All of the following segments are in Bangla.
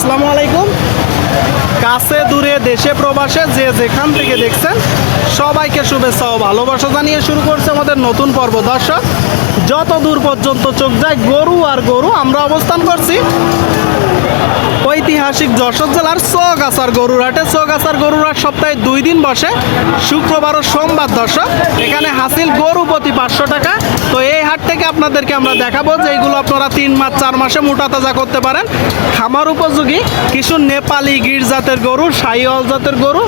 আসসালামু আলাইকুম। কাছে, দূরে, দেশে, প্রবাসে যে যেখান থেকে দেখছেন, সবাইকে শুভেচ্ছা ও ভালোবাসা জানিয়ে শুরু করছে আমাদের নতুন পর্ব দর্শক। যত দূর পর্যন্ত চোখ যায়, গরু আর গরু আমরা অবস্থান করছি। ঐতিহাসিক যশোর জেলার চৌগাছার গরুরহাটে। চৌগাছার গরুরহাট সপ্তাহে দুই দিন বসে, শুক্রবার ও সোমবার দর্শক। এখানে হাসিল গরু প্রতি পাঁচশো টাকা। তো এই হাট থেকে আপনাদেরকে আমরা দেখাবো যে এইগুলো আপনারা তিন মাস, চার মাসে মোটা তাজা করতে পারেন। খামার উপযোগী, কিছু নেপালি গির জাতের গরু সাইওয়াল জাতের গরু,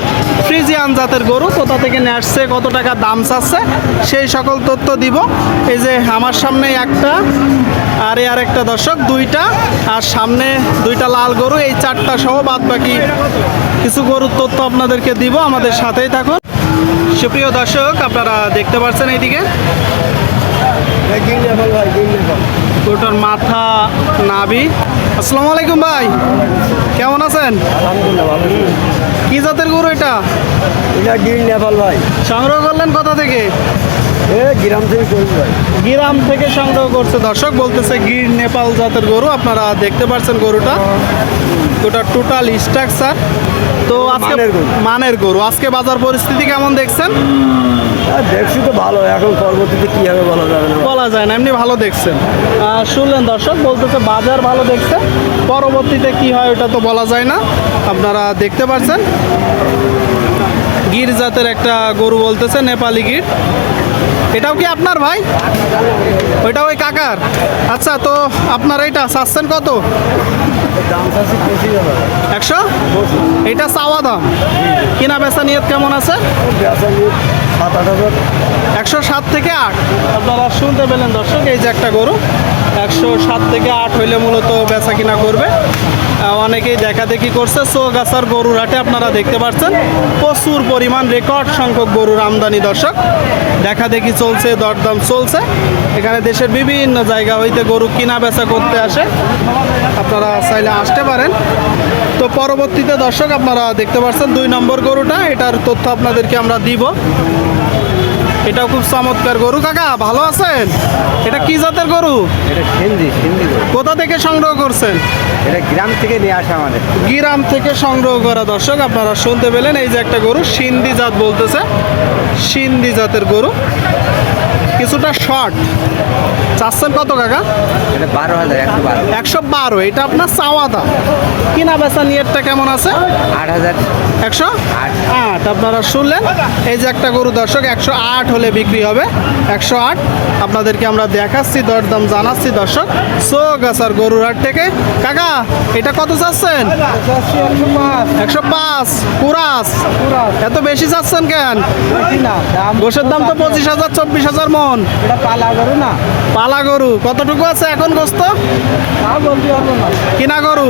ফ্রিজিয়ান জাতের গরু, কোথা থেকে নিয়ে কত টাকা দাম চাচ্ছে, সেই সকল তথ্য দিব। এই যে আমার সামনে একটা, আর এই আরেকটা দর্শক, দুইটা, আর সামনে দুইটা লাল গরু, এই চারটা সহ বাদ বাকি কিছু গরুর তথ্য আপনাদেরকে দিব আমাদের সাথেই থাকুন। সুপ্রিয় দর্শক আপনারা দেখতে পাচ্ছেন এইদিকে। গরুটার মাথা নাবি আসসালামু আলাইকুম ভাই কেমন আছেন? কি জাতের গরু এটা? এটা গির নেপাল ভাই। সংগ্রহ করলেন কোথা থেকে? গ্রাম থেকে ভাই। গ্রাম থেকে সংগ্রহ করছে। দর্শক বলতেছে গির নেপাল জাতের গরু। আপনারা দেখতে পাচ্ছেন গরুটা। ওটা টোটাল স্ট্রাকচার তো আজকে মানের গরু। মানের গরু। আজকে বাজার পরিস্থিতি কেমন দেখছেন? দেখছি তো ভালো। এখন পরবর্তীতে কি হবে বলা যাবে না। বলা যায় না এমনি ভালো দেখছেন। শুনলেন দর্শক বলতেছে বাজার ভালো দেখছে। পরবর্তীতে কি হয় ওটা তো বলা যায় না। আপনারা দেখতে পাচ্ছেন গির জাতের একটা গরু বলতেছে নেপালি গির। এটাও কি আপনার ভাই? ওইটা ওই কাকার? আচ্ছা তো আপনার এটা চাচ্ছেন কত? একশো? এটা চাওয়া দাম। কিনা বেচা নিয়ত কেমন আছে? একশো সাত থেকে আট। আপনারা শুনতে পেলেন দর্শক, এই যে একটা গরু। একশো সাত থেকে আট হইলে মূলত বেচা কিনা করবে। অনেকেই দেখা দেখি করছে চৌগাছার গরুর হাটে আপনারা দেখতে পাচ্ছেন, প্রচুর পরিমাণ রেকর্ড সংখ্যক গরুর আমদানি দর্শক। দেখা দেখি চলছে, দরদাম চলছে। এখানে দেশের বিভিন্ন জায়গা হইতে গরু কিনা বেচা করতে আসে। আপনারা চাইলে আসতে পারেন। তো পরবর্তীতে দর্শক, আপনারা দেখতে পাচ্ছেন দুই নম্বর গরুটা। এটার তথ্য আপনাদেরকে আমরা দিব। এটাও খুব চমৎকার গরু। কাকা ভালো আছেন? এটা কি জাতের গরু? এটা হিন্দি কোথা থেকে সংগ্রহ করছেন? এটা গ্রাম থেকে নিয়ে আসা আমাদের। গ্রাম থেকে সংগ্রহ করা দর্শক আপনারা শুনতে পেলেন এই যে একটা গরু সিন্ধি জাত বলতেছে। সিন্ধি জাতের গরু। কিছুটা শর্ট চাচ্ছেন কত কাকা? এটা বারো হাজার একশো বারো। একশো বারো এটা আপনার চাওয়া দাম। কিনা বেচা নিয়েরটা কেমন আছে? আট হাজার। একশো? আট। আপনারা শুনলেন? এই যে একটা গরু দর্শক একশো আট হলে বিক্রি হবে। একশো আট আপনাদেরকে আমরা দেখাচ্ছি দরদাম জানাচ্ছি দর্শক। সো গাছার গরুর হাট থেকে। কাকা এটা কত চাচ্ছেন? একশো পাঁচ কুরাস। এত বেশি চাচ্ছেন কেন? গোসের দাম তো পঁচিশ হাজার চব্বিশ হাজার মন। এটা পালা গরু না। পালা গরু। কতটুকু আছে এখন গোস্ত? কিনা গরু?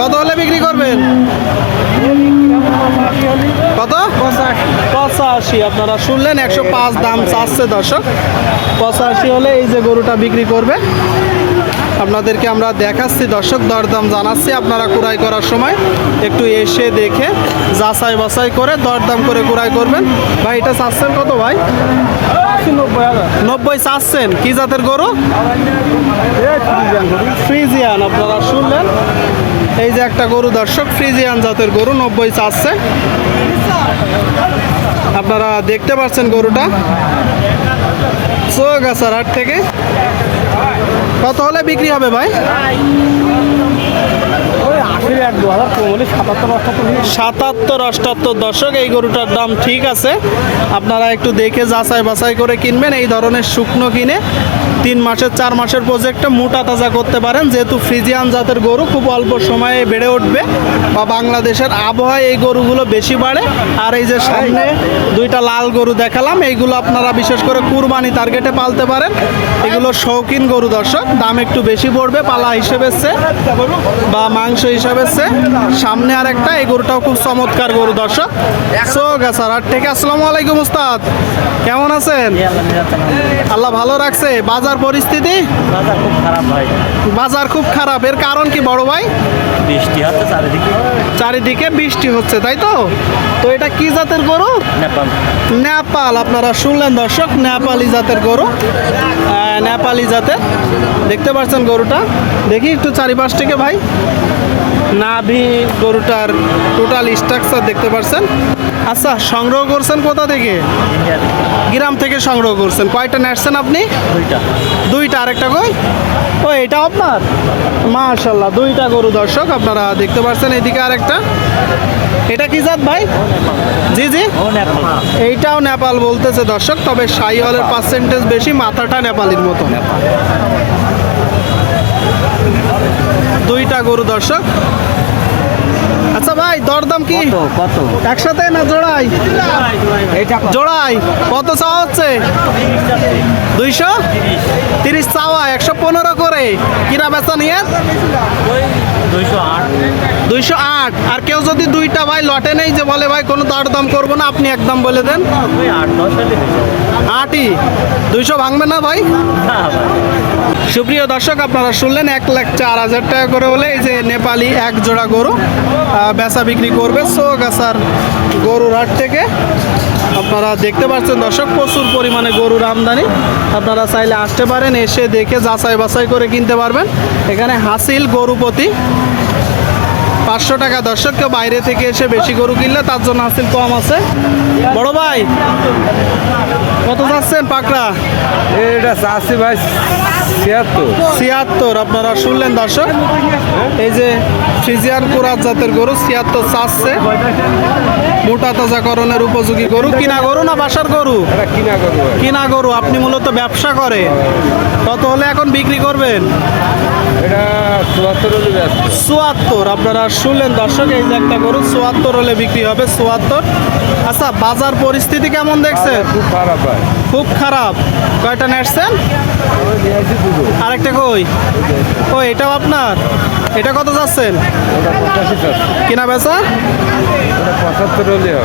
কত হলে বিক্রি করবেন? কত? পঁচাশি। আপনারা শুনলেন একশো পাঁচ দাম চাচ্ছে দর্শক। পঁচাশি হলে এই যে গরুটা বিক্রি করবে। আপনাদেরকে আমরা দেখাচ্ছি, দর্শক দরদাম জানাচ্ছি আপনারা কুড়াই করার সময়। একটু এসে দেখে যাচাই বাছাই করে দরদাম করে কুড়াই করবেন। ভাই, এটা চাচ্ছেন কত ভাই? নব্বই চাচ্ছেন। কি জাতের গরু? ফ্রিজিয়ান, আপনারা শুনলেন? এই যে একটা গরু দর্শক, ফ্রিজিয়ান জাতের গরু, নব্বই চাচ্ছে। আপনারা দেখতে পাচ্ছেন গরুটা? চৌগাছার হাট থেকে। কত হলে বিক্রি হবে ভাই? অষ্টাত্তর। সাতাত্তর অষ্টাত্তর দশক এই গরুটার দাম ঠিক আছে। আপনারা একটু দেখে যাচাই বাছাই করে কিনবেন এই ধরনের শুকনো কিনে। তিন মাসের চার মাসের প্রজেক্টে মোটা তাজা করতে পারেন। যেহেতু ফ্রিজিয়ান জাতের গরু খুব অল্প সময়ে বেড়ে উঠবে বা বাংলাদেশের আবহাওয়ায় এই গরুগুলো বেশি বাড়ে। আর এই যে সামনে দুইটা লাল গরু দেখালাম এইগুলো আপনারা বিশেষ করে কুরবানি টার্গেটে পালতে পারেন। এগুলো শৌখিন গরু দর্শক দাম একটু বেশি পড়বে পালা হিসেবে সে বা মাংস হিসাবে সামনে আর একটা এই গরুটাও খুব চমৎকার গরু দর্শক। গাছার হাট থেকে আসসালামু আলাইকুম উস্তাদ। কেমন আছেন? আল্লাহ ভালো রাখছে। বাজার পরিস্থিতি? বাজার খুব খারাপ ভাই। বাজার খুব খারাপ। এর কারণ কি বড় ভাই? বৃষ্টি হচ্ছে চারিদিকে। চারিদিকে বৃষ্টি হচ্ছে তাই তো? তো এটা কি জাতের গরু? নেপাল। নেপাল আপনারা শুনলেন দর্শক নেপালি জাতের গরু। নেপালি জাতের। দেখতে পাচ্ছেন গরুটা? দেখি একটু চারিপাশ থেকে ভাই। নাভি গরুটার টোটাল স্ট্রাকচার দেখতে পাচ্ছেন আচ্ছা সংগ্রহ করছেন কোথা থেকে? গ্রাম থেকে সংগ্রহ করছেন। কয়টা নেটছেন আপনি? দুইটা। দুইটা আরেকটা কই? ও এটা আপনার? মাশাল্লাহ দুইটা গরু দর্শক আপনারা দেখতে পাচ্ছেন এদিকে আরেকটা। এটা কি জাত ভাই? জি জি। ও নেপাল। এইটাও নেপাল বলতেছে দর্শক তবে সাইওয়ালের পার্সেন্টেজ বেশি মাথাটা নেপালির মতো দুইটা গরু দর্শক। আচ্ছা ভাই? দরদাম কি? কত একসাথে না জোড়াই জোড়াই কত চাওয়া হচ্ছে? দুইশো? তিরিশ চাওয়া একশো পনেরো করে। কিনা বেচা নিয়ে দুইশো আট। আর কেউ যদি দুইটা ভাই লটে নেই যে বলে ভাই কোনো দরদাম করব না আপনি একদম বলে দেন। আট দশ আটই দুইশো ভাঙবে না ভাই? সুপ্রিয় দর্শক আপনারা শুনলেন এক লাখ চার হাজার টাকা করে হলে এই যে নেপালি এক জোড়া গরু বেচা বিক্রি করবে সোগাছার গরুর হাট থেকে। আপনারা দেখতে পাচ্ছেন দর্শক প্রচুর পরিমাণে গরুর আমদানি। আপনারা চাইলে আসতে পারেন এসে দেখে যাচাই বাছাই করে কিনতে পারবেন। এখানে হাসিল গরুপতি পাঁচশো টাকা। দর্শক, কেউ বাইরে থেকে এসে বেশি গরু কিনলে তার জন্য হাসিল কম আছে। বড় ভাই, কত যাচ্ছেন পাকড়া? এটা চাষি ভাই ছিয়াত্তর। ছিয়াত্তর আপনারা শুনলেন দর্শক? এই যে ফ্রিজিয়ান কুরাত জাতের গরু ছিয়াত্তর চাচ্ছে। মোটা তাজা করণের উপযোগী গরু। কিনা গরু না বাসার গরু? কিনা গরু আপনি মূলত ব্যবসা করে কত হলে এখন বিক্রি করবেন? চুয়াত্তর আপনারা শুনলেন দর্শক এই যে একটা গরু চুয়াত্তর হলে বিক্রি হবে চুয়াত্তর। আচ্ছা বাজার পরিস্থিতি কেমন দেখছে খুব খারাপ ভাই খুব খারাপ। কয়টা নেটছেন আরেকটা কই? ও, এটাও আপনার? এটা কত যাচ্ছেন? কিনা বেচা?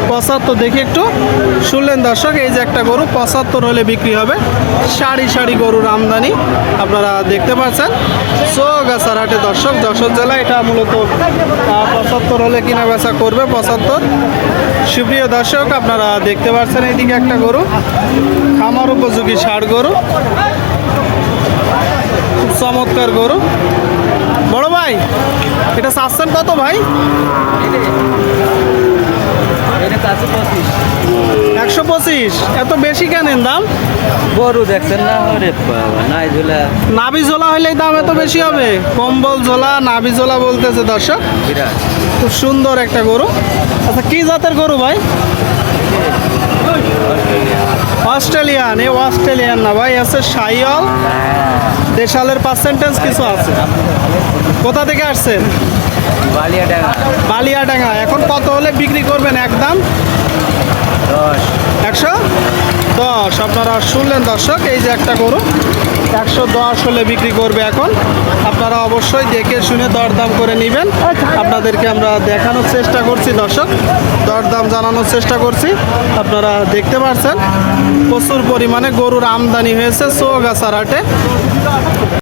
পঁচাত্তর দেখি একটু। শুনলেন দর্শক, এই যে একটা গরু, পঁচাত্তর হলে বিক্রি হবে। সারি সারি গরুর আমদানি আপনারা দেখতে পাচ্ছেন। চৌগাছার হাটে দর্শক, যশোর জেলা এটা মূলত পঁচাত্তর হলে কিনা বেচা করবে, পঁচাত্তর। সুপ্রিয় দর্শক আপনারা দেখতে পাচ্ছেন এইদিকে একটা গরু খামার উপযোগী ষাড় গরু। খুব চমৎকার গরু। বড় ভাই এটা চাচ্ছেন কত ভাই? একশো পঁচিশ। এত বেশি কেনেন দাম? গরু দেখছেন না নাই ঝুলা। নাভি ঝোলা হলেই দাম এত বেশি হবে? কম্বল ঝোলা নাভি ঝোলা বলতেছে দর্শক। বিরাট। খুব সুন্দর একটা গরু। আচ্ছা কি জাতের গরু ভাই? অস্ট্রেলিয়ান। এ অস্ট্রেলিয়ান না ভাই আছে সাইয়ল দেশালের পার্সেন্টেজ কিছু আছে। কোথা থেকে আসছেন? বালিয়া ডাঙা বালিয়াডাঙ্গা। এখন কত হলে বিক্রি করবেন একদম? একশো? দশ। আপনারা শুনলেন দর্শক এই যে একটা গরু। একশো দশ হলে বিক্রি করবে এখন। আপনারা অবশ্যই দেখে শুনে দরদাম করে নেবেন। আপনাদেরকে আমরা দেখানোর চেষ্টা করছি, দর্শক। দরদাম জানানোর চেষ্টা করছি। আপনারা দেখতে পারছেন, প্রচুর পরিমাণে গরুর আমদানি হয়েছে চৌগাছার হাটে